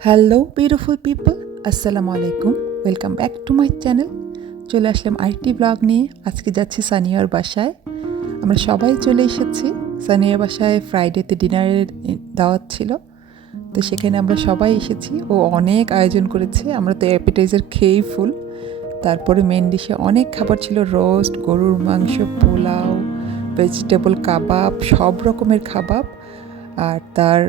Hello beautiful people আসসালামু আলাইকুম welcome back to my channel চলে আসলাম আরেকটি ব্লগ নিয়ে। আজকে যাচ্ছি সানিয়ার বাসায়। আমরা সবাই চলে এসেছি। সানিয়ার বাসায় ফ্রাইডেতে ডিনারের দাওয়াত ছিল। তো সেখানে আমরা সবাই এসেছি। ও অনেক আয়োজন করেছে। আমরা তো অ্যাপিটাইজার খেয়েই ফুল তারপরে মেন ডিশে অনেক খাবার ছিল। রোস্ট গরুর মাংস, পোলাও ভেজিটেবল কাবাব সব রকমের খাবার আর তার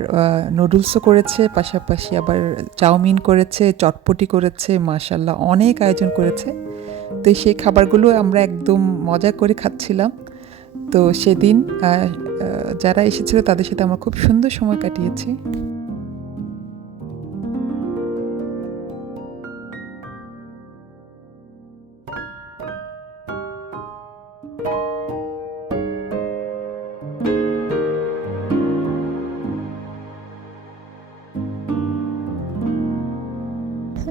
নুডলসও করেছে, পাশাপাশি আবার চাউমিন করেছে, চটপটি করেছে মাসাল্লাহ অনেক আয়োজন করেছে। তো সেই খাবারগুলো আমরা একদম মজা করে খাচ্ছিলাম। তো সেদিন যারা এসেছিল তাদের সাথে আমরা খুব সুন্দর সময় কাটিয়েছি।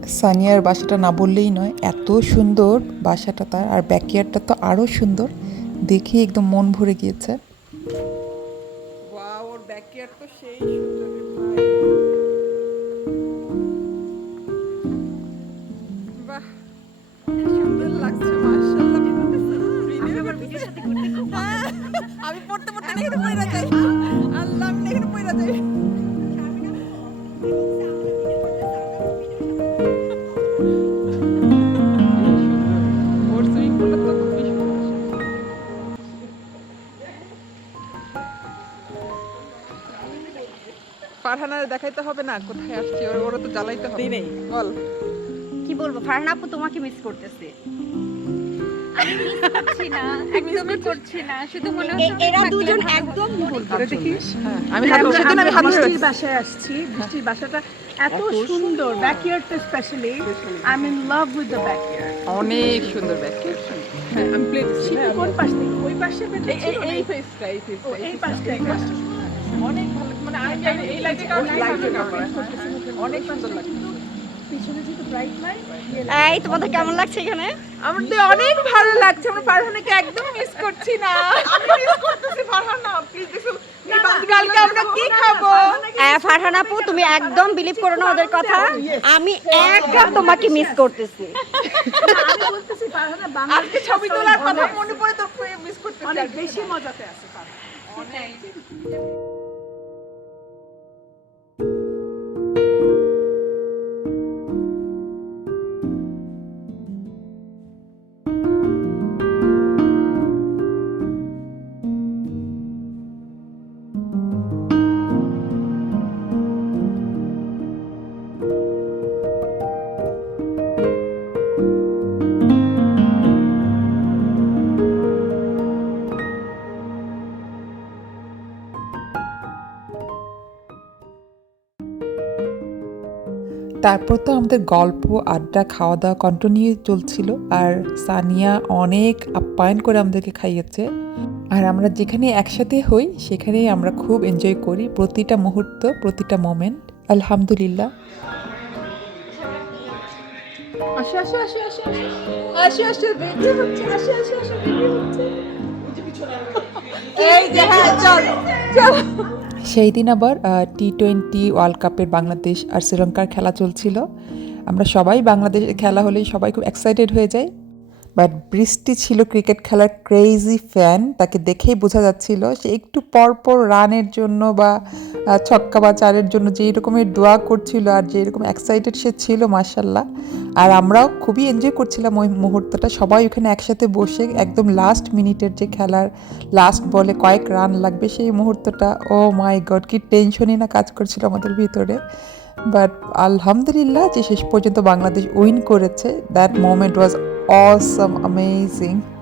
সানিয়ার বাসাটা না বললেই নয় এত সুন্দর বাসাটা তার আর ব্যাকয়ার্ডটা তো আরও সুন্দর। দেখে একদম মন ভরে গিয়েছে। ওর ব্যাকয়ার্ড তো সেই সুন্দর বাহ সুন্দর লাগছে মাশাআল্লাহ আমি পড়তে পড়তে দেখাইতে হবে না কোথায় আসছে? ওর ওরা তো জ্বালাইতে হবে। নেই বল। কি বলব? ফারহান আপু তোমাকে মিস করতেছে। আমি মিস করছি না একদমই করছি? না। শুধু মনে হচ্ছে এরা দুজন একদম আরে দেখিস হ্যাঁ আমি হ্যাঁ, হাত সেদিন আমি হাত বৃষ্টির বাসায় আসছি বৃষ্টির বাসাটা এত সুন্দর। ব্যাকইয়ার্ডটা specially I am in love with the backyard অনেক সুন্দর হ্যাঁ আমি প্লেট কোন পাশ থেকে? ওই পাশে এই ছিল এই এই ফেসটা এই ফেসটা এই পাশটা। এই পাশটা। অনেক ভালো মানে আমি এই লাইটে কারণে অনেক সুন্দর লাগে পিছনে যেহেতু ব্রাইট লাইট এই তোমাদের কেমন লাগছে এখানে? আমাদের অনেক ভালো লাগছে। আমরা ফারহানাকে একদম মিস করছি না। আমি মিস করতেছি ফারহানা প্লিজ দেখো কালকে আমরা কি খাব? ফারহান আপু তুমি একদম বিলিভ করো না ওদের কথা। আমি একদম তোমাকে মিস করতেছি। আমি বলতেছি ফারহানা আজকে ছবি তোলার কথা মনে পড়ে তো মিস করতেছি অনেক বেশি মজাতে আছে ফারহানা। তারপর তো আমাদের গল্প আড্ডা খাওয়া দাওয়া কন্টিনিউ চলছিল আর সানিয়া অনেক আপ্যায়ন করে আমাদেরকে খাইয়েছে। আর আমরা যেখানে একসাথে হই সেখানেই আমরা খুব এনজয় করি প্রতিটা মুহূর্ত প্রতিটা মোমেন্ট আলহামদুলিল্লাহ। আসো আসো আসো আসো আসো আসো রেডি হচ্ছে আসো আসো আসো রেডি হচ্ছে। এই যে হ্যাঁ চল। চল। সেই দিন আবার টি টোয়েন্টি ওয়ার্ল্ড কাপের বাংলাদেশ আর শ্রীলঙ্কার খেলা চলছিল। আমরা সবাই বাংলাদেশের খেলা হলেই সবাই খুব এক্সাইটেড হয়ে যাই। বাট বৃষ্টি ছিল ক্রিকেট খেলার ক্রেজি ফ্যান তাকে দেখেই বোঝা যাচ্ছিল সে একটু পর পর রানের জন্য বা ছক্কা বা চারের জন্য যেই রকমের দোয়া করছিল আর যেই রকম এক্সাইটেড সে ছিল মার্শাল্লাহ আর আমরাও খুবই এনজয় করছিলাম ওই মুহূর্তটা। সবাই ওখানে একসাথে বসে একদম লাস্ট মিনিটের যে খেলার লাস্ট বলে কয়েক রান লাগবে সেই মুহূর্তটা ও মাই গড কি টেনশনই না কাজ করছিল আমাদের ভিতরে। বাট আলহামদুলিল্লাহ যে শেষ পর্যন্ত বাংলাদেশ উইন করেছে that moment was awesome, amazing.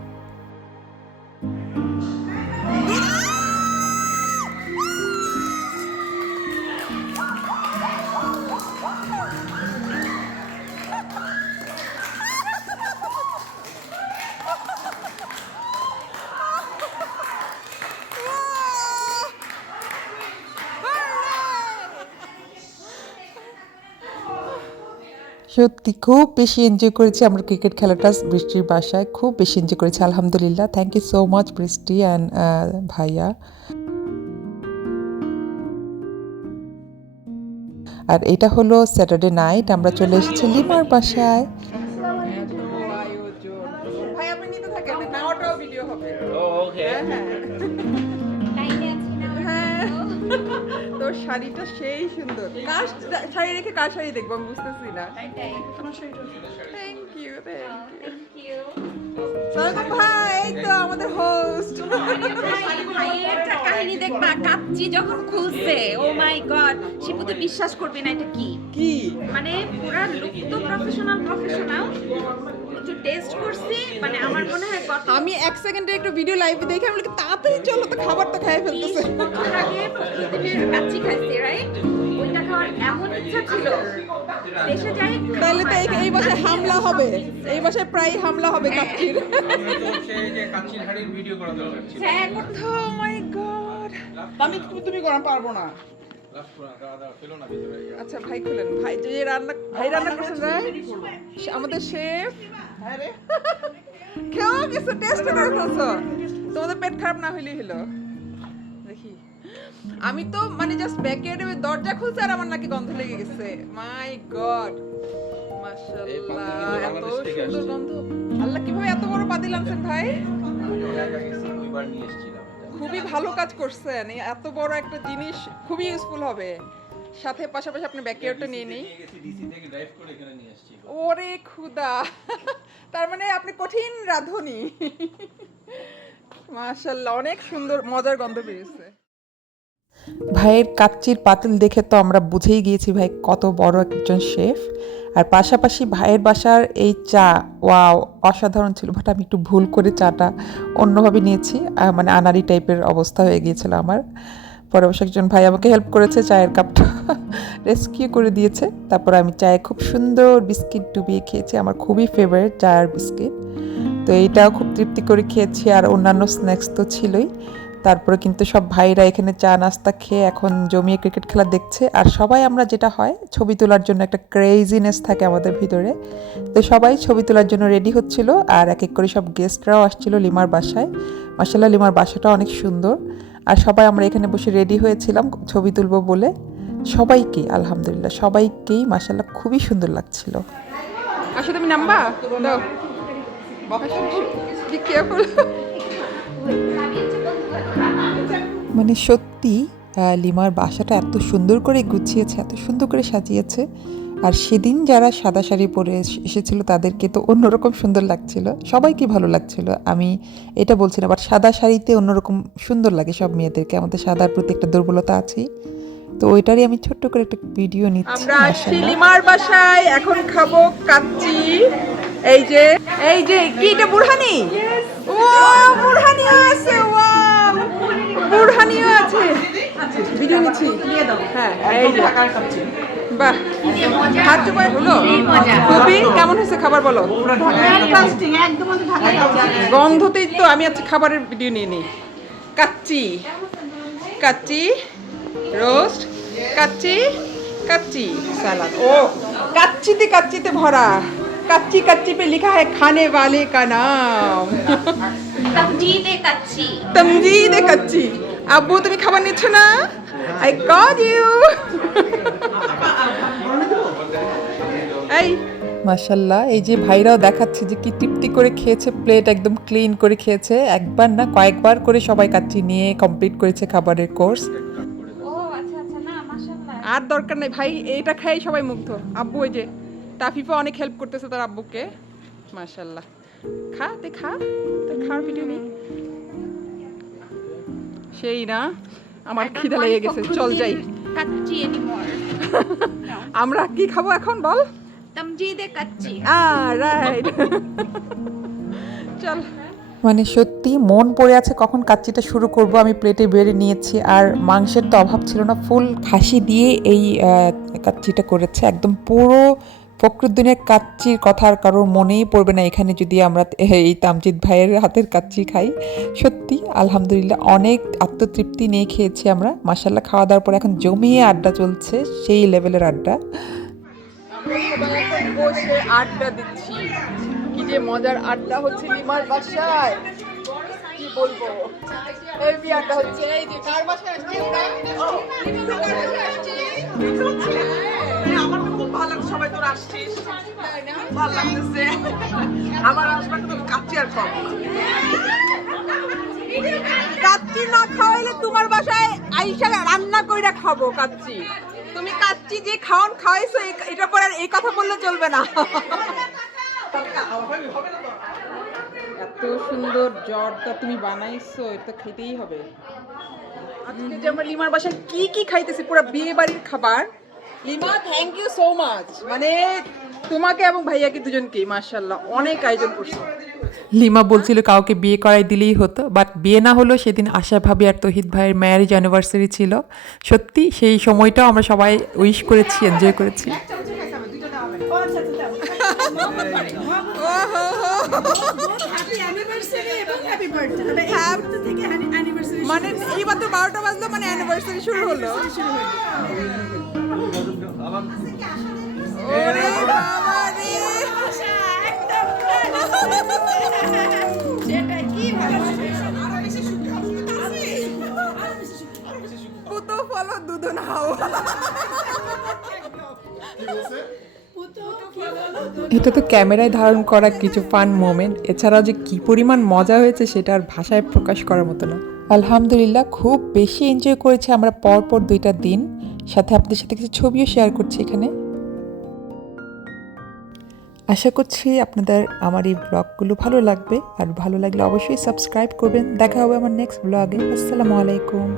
সত্যি খুব বেশি এনজয় করেছি। আমরা ক্রিকেট খেলাটা বৃষ্টির বাসায় খুব বেশি এনজয় করেছি আলহামদুলিল্লাহ। Thank you so much Brishti and ভাইয়া। আর এটা হলো স্যাটারডে নাইট আমরা চলে এসেছি লিমার বাসায়। ভাই আপনি নিতে থাকেন ভিডিও হবে হ্যাঁ হ্যাঁ লাইনে আছি না হ্যাঁ। তোর শাড়িটা সেই সুন্দর। কার শাড়ি রেখে কার শাড়ি দেখব আমি বুঝতেছি না। থ্যাংক ইউ থ্যাংক ইউ ভাই তো আমাদের হোস্ট ভাইয়ের একটা কাহিনী দেখবা কাচ্চি যখন খুলছে ও মাই গড শিপু তো বিশ্বাস করবে না এটা কি। কি? মানে পুরা লুক তো প্রফেশনাল প্রফেশনাল একটু টেস্ট করছি মানে আমার মনে হয় গত আমি এক সেকেন্ডে একটু ভিডিও লাইভ দেখে আমি তাড়াতাড়ি চলো তো খাবার তো খাই ফেলতেছে। আগে প্রকৃতির কাচ্চি খাইছি রাইট ওইটা খাওয়ার এমন ইচ্ছা ছিল। দেশে যাই তাহলে তো এই- বাসায় হামলা হবে। এই বাসায় প্রায় হামলা হবে কাচ্চির। হ্যাঁ মাই গড আমি তুমি তুমি করা পারব না। আচ্ছা ভাই খুলেন। ভাই যে রান্না ভাই রান্না করছেন right? আমাদের শেফ? আরে কেউ কিছু টেস্ট করে ফেলছো। তোমাদের পেট খারাপ না হইলেই হলো। দেখি। আমি তো মানে জাস্ট ব্যাকয়ার্ডে দরজা খুলছে আর আমার নাকি গন্ধ লেগে গেছে। মাই গড মাশাআল্লাহ এত সুন্দর গন্ধ। আল্লাহ কীভাবে এত বড় পাতিল আনছেন ভাই? খুবই ভালো কাজ করছেন। এত বড় একটা জিনিস খুবই ইউজফুল হবে। সাথে পাশাপাশি আপনি ব্যাকয়ার্ডটা নিয়ে নিই ওরে খুদা তার মানে আপনি কঠিন রাঁধুনি। মাশাল্লাহ অনেক সুন্দর মজার গন্ধ বেরিয়েছে। ভাইয়ের কাচ্চির পাতিল দেখে তো আমরা বুঝেই গিয়েছি ভাই কত বড় একজন শেফ। আর পাশাপাশি ভাইয়ের বাসার এই চা, ওয়াও, অসাধারণ ছিল, বাট আমি একটু ভুল করে চাটা অন্যভাবে নিয়েছি মানে আনারি টাইপের অবস্থা হয়ে গিয়েছিল আমার। পরে অবশ্য একজন ভাই আমাকে হেল্প করেছে চায়ের কাপটা রেস্কিউ করে দিয়েছে। তারপর আমি চায়ে খুব সুন্দর বিস্কিট ডুবিয়ে খেয়েছি, আমার খুবই ফেভারিট চায়ের বিস্কিট। তো এইটাও খুব তৃপ্তি করে খেয়েছি, আর অন্যান্য স্ন্যাক্স তো ছিলই। তারপরে কিন্তু সব ভাইরা এখানে চা নাস্তা খেয়ে এখন জমিয়ে ক্রিকেট খেলা দেখছে। আর সবাই আমরা যেটা হয়, ছবি তোলার জন্য একটা ক্রেজিনেস থাকে আমাদের ভিতরে। তো সবাই ছবি তোলার জন্য রেডি হচ্ছিল আর এক এক করে সব গেস্টরাও আসছিল লিমার বাসায়। মাসাল্লাহ লিমার বাসাটা অনেক সুন্দর। আর সবাই আমরা এখানে বসে রেডি হয়েছিলাম ছবি তুলবো বলে। সবাইকে, আলহামদুলিল্লাহ, সবাইকেই মাসাল্লাহ খুবই সুন্দর লাগছিল। আসলে তুমি careful. মানে সত্যি লিমার বাসাটা এত সুন্দর করে গুছিয়েছে এত সুন্দর করে সাজিয়েছে। আর সেদিন যারা সাদা শাড়ি পরে এসেছিল তাদেরকে তো অন্যরকম সুন্দর লাগছিল। সবাইকে ভালো লাগছিল। আমি এটা বলছি না বাট সাদা শাড়িতে অন্যরকম সুন্দর লাগে সব মেয়েদেরকে। আমাদের সাদার প্রতি একটা দুর্বলতা আছে তো ওইটারই আমি ছোট্ট করে একটা ভিডিও নিচ্ছি। আমরা আসছি লিমার বাসায় এখন খাব কাচ্চি। এই যে এই যে কি এটা বুরহানি? ও বুরহানিও আছে ওয়াও। বুরহানিও আছে ভিডিও নিচ্ছি হ্যাঁ এই যে বাহ হাত চুপায় হলো খুবই কেমন হয়েছে খাবার বলো গন্ধতেই তো আমি আজকে খাবারের ভিডিও নিয়ে নিই কাচ্চি কাচ্চি रोस्ट कच्ची कच्ची सलाद ओ कच्ची थी कच्ची थे भरा कच्ची कच्ची पे लिखा है खाने वाले का नाम তমজিদে কাচ্চি আব্বু তুমি খাবার নিচ্ছ না আই কজ ইউ এই মাশাল্লাহ এই যে ভাইরাও দেখাচ্ছে যে কি তৃপ্তি করে খেয়েছে প্লেট একদম ক্লিন করে খেয়েছে। একবার না কয়েকবার করে সবাই কাচ্চি নিয়ে কমপ্লিট করেছে খাবারের কোর্স আর দরকার নেই ভাই এটা খাই সবাই মুগ্ধ। আব্বু ওই যে তাফিফা অনেক হেল্প করতেছে তার আব্বুকে। মাশাল্লাহ। খা তে খা তোর খাওয়ার ভিডিও নেই। সেই না আমার খিদে লেগে গেছে চল যাই। আমরা কি খাব এখন বল? তমজিদে কাচ্চি। আ রাইট চল। মানে সত্যি মন পড়ে আছে কখন কাচ্চিটা শুরু করব আমি প্লেটে বেড়ে নিয়েছি আর মাংসের তো অভাব ছিল না ফুল খাসি দিয়ে এই আহ, কাচ্চিটা করেছে একদম পুরো প্রকৃত দুনিয়ার কাচ্চির কথা আর কারোর মনেই পড়বে না এখানে যদি আমরা এই তামজিৎ ভাইয়ের হাতের কাচ্চি খাই। সত্যি আলহামদুলিল্লাহ অনেক আত্মতৃপ্তি নিয়ে খেয়েছি আমরা। মাসাল্লাহ খাওয়া দাওয়ার পর এখন জমিয়ে আড্ডা চলছে সেই লেভেলের আড্ডা। আমরা সবাই এখন বসে আড্ডা দিচ্ছি। কি যে মজার আড্ডা হচ্ছে লিমার বাসায়। কি বলব? হেভি আড্ডা হচ্ছে। এই যে কার বাসায় আসছি আমরা লিমার বাসায় আসছি ভালো সবাই তোর আসছিস। ভালো লাগতেছে। আমার আসবার তো কাচ্চি আর খাব কাচ্চি না খাওয়াইলে তোমার বাসায় আইসা রান্না কইরা খাব কাচ্চি। তুমি কাচ্চি যে খাওন খাওয়াইছো এটা পরে এই কথা বললে চলবে না। এত সুন্দর জ্বরটা তুমি বানাইছো এটা খেতেই হবে। আজকে যে আমরা লিমার বাসায় কি কি খাইতেছি পুরো বিয়ে বাড়ির খাবার Lima thank you so much মানে তোমাকে এবং ভাইয়াকে দুজনকে মাশাল্লাহ অনেক আয়োজন করছ। লিমা বলছিল কাউকে বিয়ে করাই দিলেই হতো বাট বিয়ে না হলো সেদিন আশা ভাবি আর তহিদ ভাইয়ের ম্যারেজ অ্যানিভার্সারি ছিল। সত্যি সেই সময়টাও আমরা সবাই উইশ করেছি এনজয় করেছি। মানে এইবার তো বারোটা বাজলো মানে অ্যানিভার্সারি শুরু হলো। এটা তো ক্যামেরায় ধারণ করা কিছু ফান মোমেন্ট এছাড়াও যে কি পরিমাণ মজা হয়েছে সেটা আর ভাষায় প্রকাশ করার মতো না। আলহামদুলিল্লাহ, খুব বেশি এনজয় করেছি আমরা পরপর দুইটা দিন। সাথে আপনাদের সাথে কিছু ছবিও শেয়ার করছি এখানে। আশা করছি আপনাদের আমার এই ব্লগগুলো ভালো লাগবে। আর ভালো লাগলে অবশ্যই সাবস্ক্রাইব করবেন। দেখা হবে আমার নেক্সট ব্লগে আসসালামু আলাইকুম।